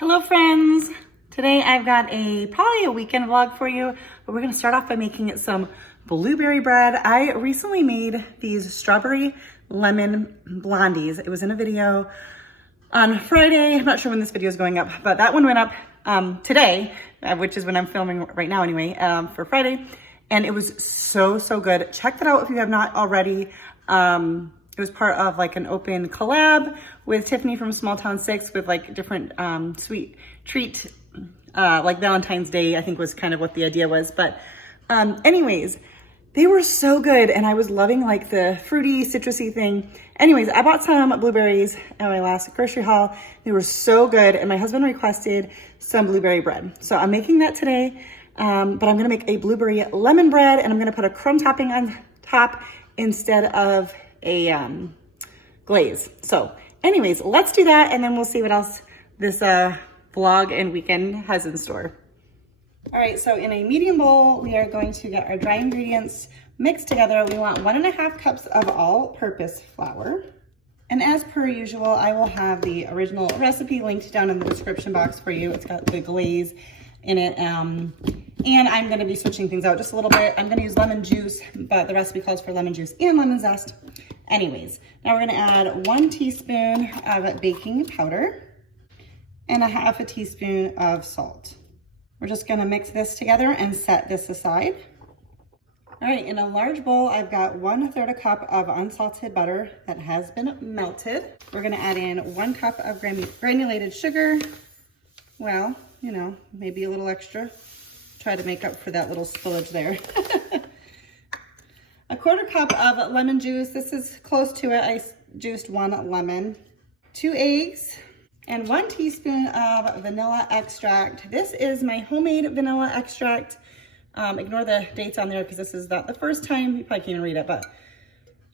Hello friends! Today I've got probably a weekend vlog for you, but we're gonna start off by making some blueberry bread. I recently made these strawberry lemon blondies. It was in a video on Friday. I'm not sure when this video is going up, but that one went up today, which is when I'm filming right now anyway, for Friday. And it was so good. Check that out if you have not already. It was part of like an open collab with Tiffany from Small Town 6 with like different sweet treat, like Valentine's Day, I think was kind of what the idea was. But anyways, they were so good and I was loving like the fruity, citrusy thing. Anyways, I bought some blueberries at my last grocery haul. They were so good and my husband requested some blueberry bread. So I'm making that today, but I'm gonna make a blueberry lemon bread and I'm gonna put a crumb topping on top instead of a glaze. So anyways, let's do that and then we'll see what else this vlog and weekend has in store. All right, so in a medium bowl, we are going to get our dry ingredients mixed together. We want 1.5 cups of all-purpose flour. And as per usual, I will have the original recipe linked down in the description box for you. It's got the glaze in it. And I'm gonna be switching things out just a little bit. I'm gonna use lemon juice, but the recipe calls for lemon juice and lemon zest. Anyways, now we're gonna add 1 teaspoon of baking powder and 1/2 teaspoon of salt. We're just gonna mix this together and set this aside. All right, in a large bowl, I've got 1/3 cup of unsalted butter that has been melted. We're gonna add in 1 cup of granulated sugar. Well, you know, maybe a little extra. Try to make up for that little spillage there. 1/4 cup of lemon juice. This is close to it. I juiced 1 lemon. 2 eggs. And 1 teaspoon of vanilla extract. This is my homemade vanilla extract. Ignore the dates on there because this is not the first time. You probably can't even read it, but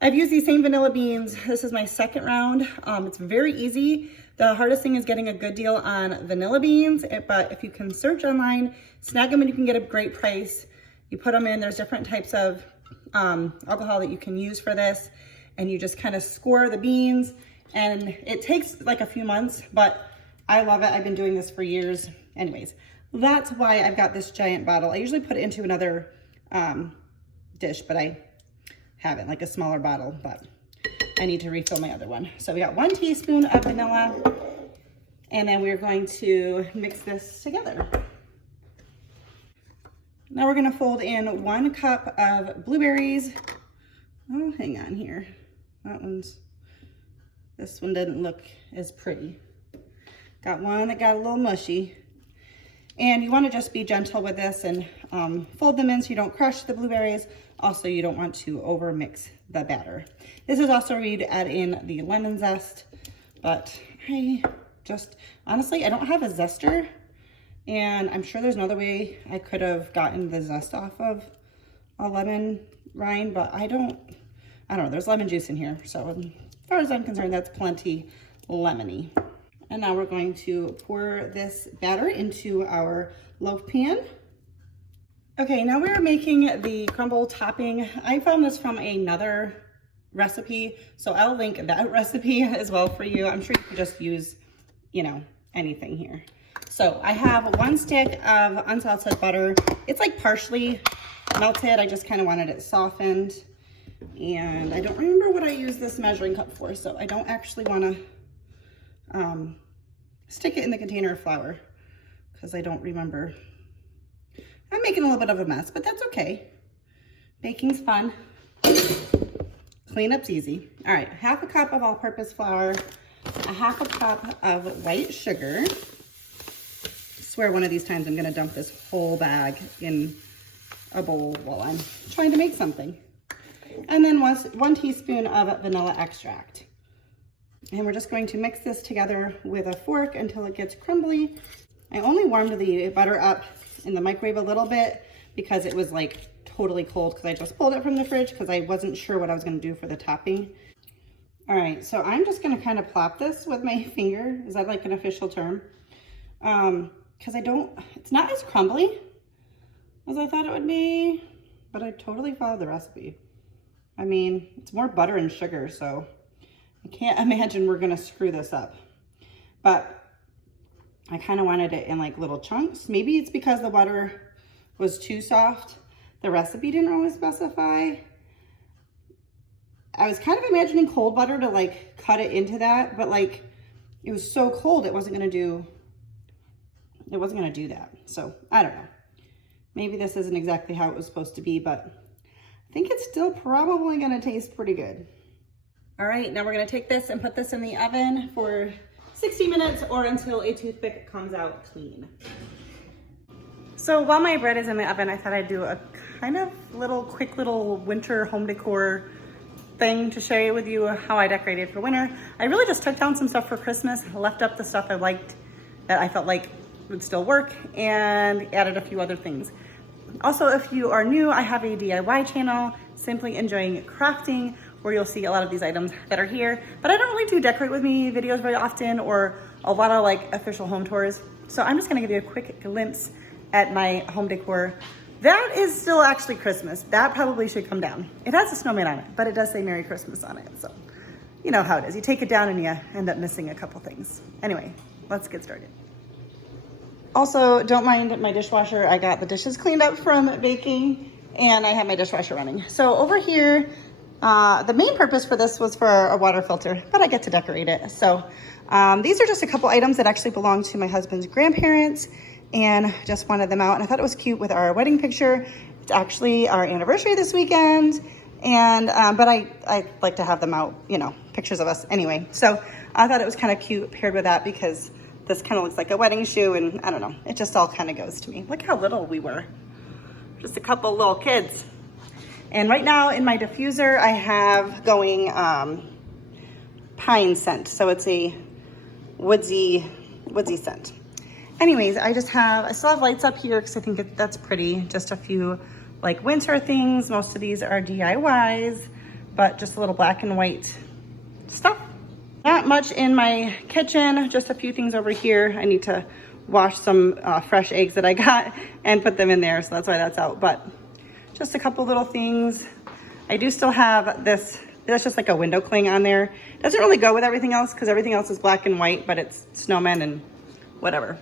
I've used these same vanilla beans. This is my second round. It's very easy. The hardest thing is getting a good deal on vanilla beans, but if you can search online, snag them and you can get a great price. You put them in, there's different types of alcohol that you can use for this, and you just kind of score the beans, and it takes like a few months, but I love it. I've been doing this for years. Anyways, that's why I've got this giant bottle. I usually put it into another dish, but I haven't, like a smaller bottle, but I need to refill my other one. So we got 1 teaspoon of vanilla, and then we're going to mix this together. Now we're gonna fold in 1 cup of blueberries. Oh, hang on here. This one didn't look as pretty. Got one that got a little mushy. And you wanna just be gentle with this and fold them in so you don't crush the blueberries. Also, you don't want to over mix the batter. This is also where you'd add in the lemon zest, but honestly, I don't have a zester, and I'm sure there's another way I could have gotten the zest off of a lemon rind, but I don't know, there's lemon juice in here. So as far as I'm concerned, that's plenty lemony. And now we're going to pour this batter into our loaf pan. Okay, now we're making the crumble topping. I found this from another recipe, so I'll link that recipe as well for you. I'm sure you could just use, you know, anything here. So I have 1 stick of unsalted butter. It's like partially melted. I just kind of wanted it softened. And I don't remember what I used this measuring cup for, so I don't actually want to stick it in the container of flour because I don't remember. I'm making a little bit of a mess, but that's okay. Baking's fun. Cleanup's easy. All right, 1/2 cup of all-purpose flour, 1/2 cup of white sugar. I swear one of these times I'm gonna dump this whole bag in a bowl while I'm trying to make something. And then 1 teaspoon of vanilla extract. And we're just going to mix this together with a fork until it gets crumbly. I only warmed the butter up in the microwave a little bit because it was like totally cold because I just pulled it from the fridge because I wasn't sure what I was going to do for the topping. All right, so I'm just going to kind of plop this with my finger. Is that like an official term? Because it's not as crumbly as I thought it would be, but I totally followed the recipe. I mean, it's more butter and sugar, so I can't imagine we're gonna screw this up. But I kind of wanted it in like little chunks. Maybe it's because the butter was too soft. The recipe didn't really specify. I was kind of imagining cold butter to like cut it into that, but like it was so cold it wasn't gonna do that. So I don't know. Maybe this isn't exactly how it was supposed to be, but I think it's still probably gonna taste pretty good. All right, now we're gonna take this and put this in the oven for 60 minutes or until a toothpick comes out clean. So while my bread is in the oven, I thought I'd do a kind of quick little winter home decor thing to share with you how I decorated for winter. I really just took down some stuff for Christmas, left up the stuff I liked that I felt like would still work, and added a few other things. Also, if you are new, I have a DIY channel, Simply Enjoying Crafting, where you'll see a lot of these items that are here. But I don't really do decorate with me videos very often or a lot of like official home tours. So I'm just gonna give you a quick glimpse at my home decor. That is still actually Christmas. That probably should come down. It has a snowman on it, but it does say Merry Christmas on it. So you know how it is. You take it down and you end up missing a couple things. Anyway, let's get started. Also, don't mind my dishwasher. I got the dishes cleaned up from baking and I have my dishwasher running. So over here, the main purpose for this was for a water filter, but I get to decorate it. So these are just a couple items that actually belong to my husband's grandparents, and just wanted them out. And I thought it was cute with our wedding picture. It's actually our anniversary this weekend. And, but I like to have them out, you know, pictures of us anyway. So I thought it was kind of cute paired with that because this kind of looks like a wedding shoe, and I don't know, it just all kind of goes to me. Look how little we were. Just a couple little kids. And right now in my diffuser, I have going pine scent. So it's a woodsy scent. Anyways, I still have lights up here because I think that's pretty. Just a few like winter things. Most of these are DIYs, but just a little black and white stuff. Not much in my kitchen, just a few things over here. I need to wash some fresh eggs that I got and put them in there, so that's why that's out. But just a couple little things. I do still have this, that's just like a window cling on there. It doesn't really go with everything else because everything else is black and white, but it's snowmen and whatever.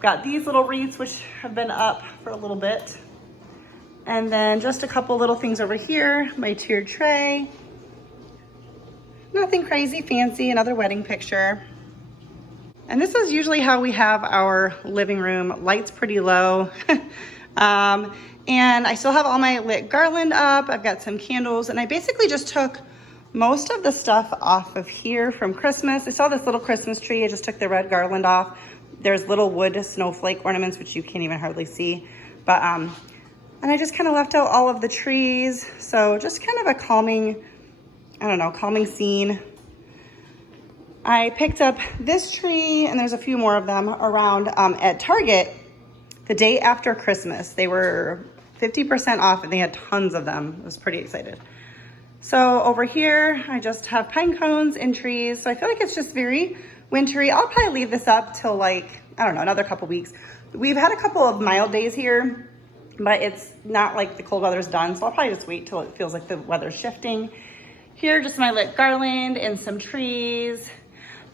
Got these little wreaths, which have been up for a little bit. And then just a couple little things over here, my tiered tray. Nothing crazy fancy, another wedding picture. And this is usually how we have our living room. Lights pretty low. And I still have all my lit garland up. I've got some candles, and I basically just took most of the stuff off of here from Christmas. I saw this little Christmas tree. I just took the red garland off. There's little wood snowflake ornaments, which you can't even hardly see. But, and I just kind of left out all of the trees. So just kind of a calming, I don't know, calming scene. I picked up this tree, and there's a few more of them around at Target the day after Christmas. They were 50% off and they had tons of them. I was pretty excited. So over here, I just have pine cones and trees. So I feel like it's just very wintry. I'll probably leave this up till like, I don't know, another couple weeks. We've had a couple of mild days here, but it's not like the cold weather's done. So I'll probably just wait till it feels like the weather's shifting. Here, just my lit garland and some trees.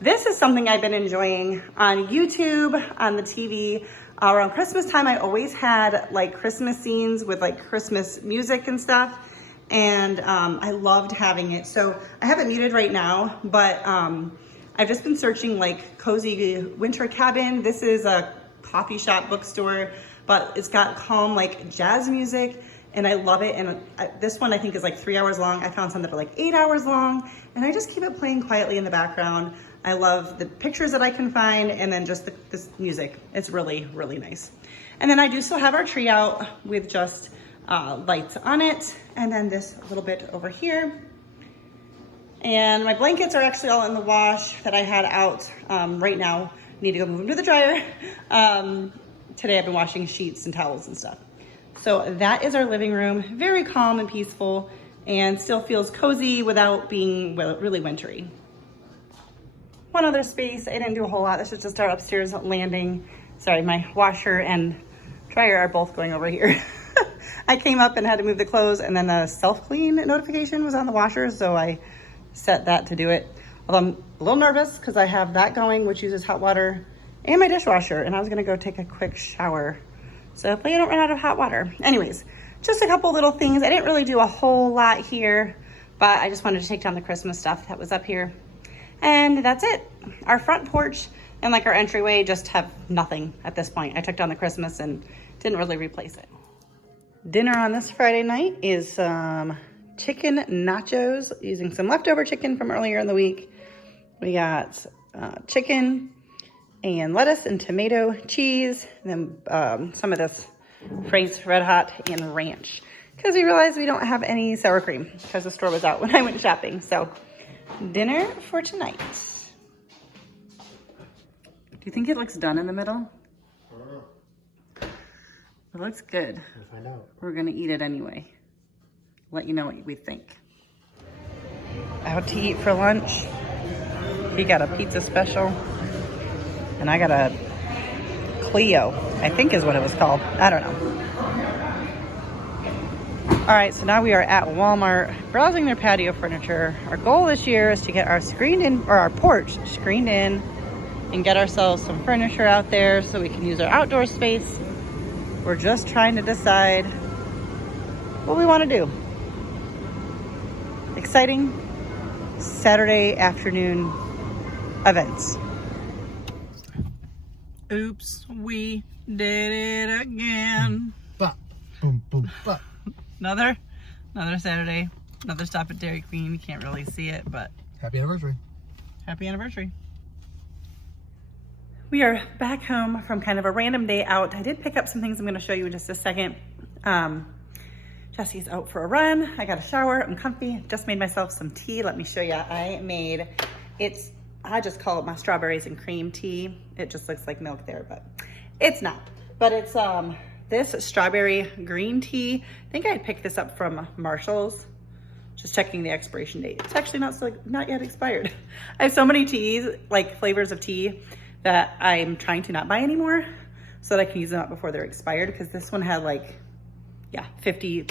This is something I've been enjoying on YouTube, on the TV. Around Christmas time, I always had like Christmas scenes with like Christmas music and stuff. And I loved having it. So I have it muted right now, but I've just been searching like cozy winter cabin. This is a coffee shop bookstore, but it's got calm like jazz music, and I love it. And this one I think is like 3 hours long. I found some that are like 8 hours long, and I just keep it playing quietly in the background. I love the pictures that I can find, and then just this music. It's really, really nice. And then I do still have our tree out with just lights on it. And then this little bit over here. And my blankets are actually all in the wash that I had out right now. Need to go move them to the dryer. Today I've been washing sheets and towels and stuff. So that is our living room. Very calm and peaceful, and still feels cozy without being really wintry. One other space, I didn't do a whole lot. This is just our upstairs landing. Sorry, my washer and dryer are both going over here. I came up and had to move the clothes, and then the self-clean notification was on the washer, so I set that to do it. Although I'm a little nervous because I have that going, which uses hot water, and my dishwasher, and I was gonna go take a quick shower. So hopefully I don't run out of hot water. Anyways, just a couple little things. I didn't really do a whole lot here, but I just wanted to take down the Christmas stuff that was up here. And that's it. Our front porch and like our entryway just have nothing at this point. I took down the Christmas and didn't really replace it. Dinner on this Friday night is some chicken nachos using some leftover chicken from earlier in the week. We got chicken and lettuce and tomato, cheese, and then some of this Frank's Red Hot and ranch, because we realized we don't have any sour cream because the store was out when I went shopping. So dinner for tonight. Do you think it looks done in the middle? I don't know. It looks good. We'll find out. We're gonna eat it anyway. Let you know what we think. Out to eat for lunch. He got a pizza special, and I got a Clio, I think is what it was called. I don't know. All right, so now we are at Walmart browsing their patio furniture. Our goal this year is to get our our porch screened in and get ourselves some furniture out there so we can use our outdoor space. We're just trying to decide what we want to do. Exciting Saturday afternoon events. Oops, we did it again. Bop, boom, boom, bop. Another Saturday, another stop at Dairy Queen. You can't really see it, but Happy anniversary. happy anniversary. We are back home from kind of a random day out. I did pick up some things I'm going to show you in just a second. Jesse's out for a run. I got a shower. I'm comfy. Just made myself some tea. Let me show you. I just call it my strawberries and cream tea. It just looks like milk there, but it's not. But it's this strawberry green tea. I think I picked this up from Marshall's. Just checking the expiration date. It's actually not yet expired. I have so many teas, like flavors of tea, that I'm trying to not buy anymore so that I can use them up before they're expired, because this one had 50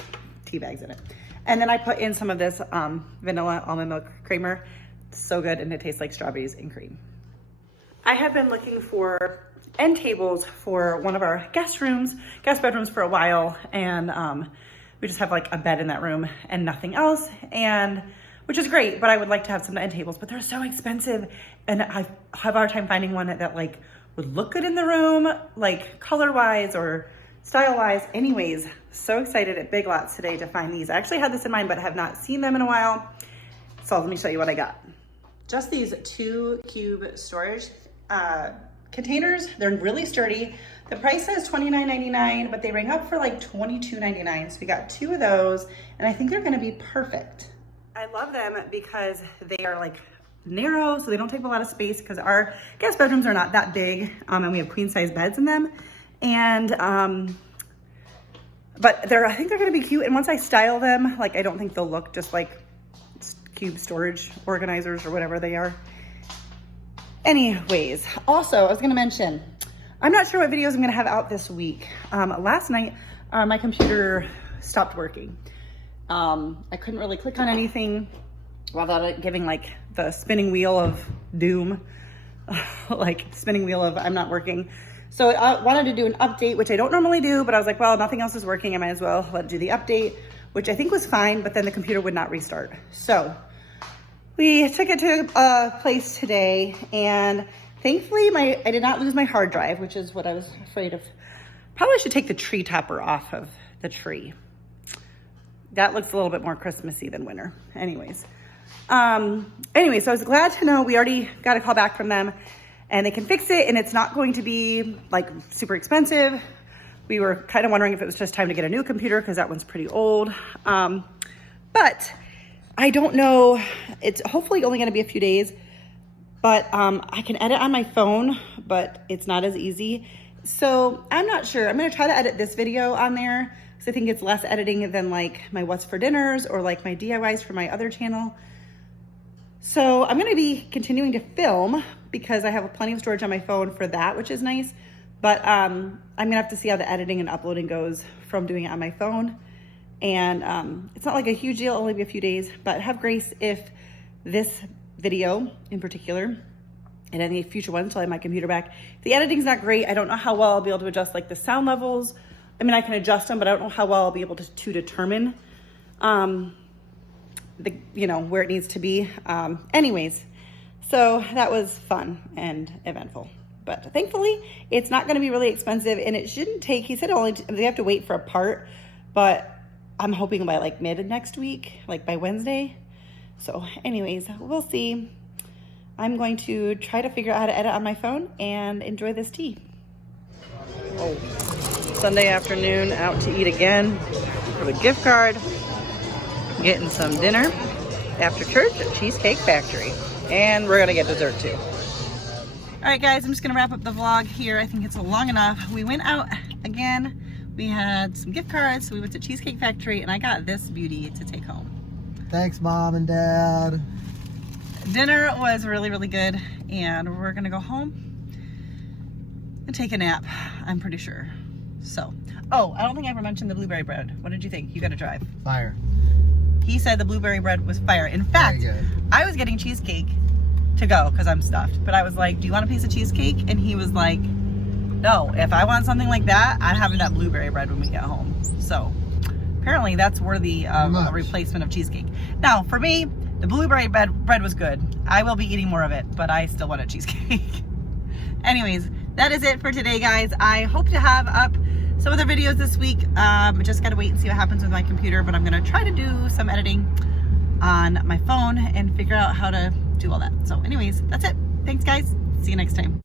tea bags in it. And then I put in some of this vanilla almond milk creamer. It's so good, and it tastes like strawberries and cream. I have been looking for end tables for one of our guest bedrooms for a while, and we just have like a bed in that room and nothing else, and which is great, but I would like to have some end tables, but they're so expensive, and I have a hard time finding one that like would look good in the room, like color-wise or style-wise. Anyways, so excited at Big Lots today to find these. I actually had this in mind, but have not seen them in a while. So let me show you what I got. Just these 2 cube storage containers. They're really sturdy. The price says $29.99, but they ring up for like $22.99. So we got 2 of those, and I think they're gonna be perfect. I love them because they are like narrow, so they don't take up a lot of space, because our guest bedrooms are not that big, and we have queen size beds in them. And but I think they're gonna be cute, and once I style them, like I don't think they'll look just like cube storage organizers or whatever they are. Anyways, also I was gonna mention, I'm not sure what videos I'm gonna have out this week. Last night my computer stopped working. I couldn't really click on anything without it giving like the spinning wheel of doom, like spinning wheel of I'm not working. So I wanted to do an update, which I don't normally do, but I was like, well, nothing else is working. I might as well let it do the update, which I think was fine, but then the computer would not restart. So we took it to a place today, and thankfully I did not lose my hard drive, which is what I was afraid of. Probably should take the tree topper off of the tree. That looks a little bit more Christmassy than winter. Anyways, so I was glad to know we already got a call back from them, and they can fix it, and it's not going to be like super expensive. We were kind of wondering if it was just time to get a new computer, because that one's pretty old. But I don't know. It's hopefully only going to be a few days, but I can edit on my phone, but it's not as easy. So I'm not sure. I'm going to try to edit this video on there, because I think it's less editing than like my what's for dinners or like my DIYs for my other channel. So I'm going to be continuing to film, because I have plenty of storage on my phone for that, which is nice. But I'm going to have to see how the editing and uploading goes from doing it on my phone. And it's not like a huge deal, only be a few days, but have grace if this video in particular in any future ones until I have my computer back. The editing's not great. I don't know how well I'll be able to adjust like the sound levels. I mean, I can adjust them, but I don't know how well I'll be able to determine where it needs to be. Anyways, so that was fun and eventful. But thankfully, it's not going to be really expensive, and it shouldn't take, he said they have to wait for a part, but I'm hoping by like mid next week, like by Wednesday. So anyways, we'll see. I'm going to try to figure out how to edit on my phone and enjoy this tea. Oh, Sunday afternoon, out to eat again for the gift card. Getting some dinner after church at Cheesecake Factory. And we're gonna get dessert too. All right guys, I'm just gonna wrap up the vlog here. I think it's long enough. We went out again. We had some gift cards. So we went to Cheesecake Factory and I got this beauty to take home. Thanks, Mom and Dad. Dinner was really, really good. And we're gonna go home and take a nap, I'm pretty sure. So, oh, I don't think I ever mentioned the blueberry bread. What did you think? You gotta try. Fire. He said the blueberry bread was fire. In fact, I was getting cheesecake to go because I'm stuffed. But I was like, do you want a piece of cheesecake? And he was like, no, if I want something like that, I'm having that blueberry bread when we get home. So apparently that's worthy of a replacement of cheesecake. Now, for me, the blueberry bread was good. I will be eating more of it, but I still want a cheesecake. Anyways, that is it for today, guys. I hope to have up some other videos this week. Just gotta wait and see what happens with my computer, but I'm gonna try to do some editing on my phone and figure out how to do all that. So anyways, that's it. Thanks guys. See you next time.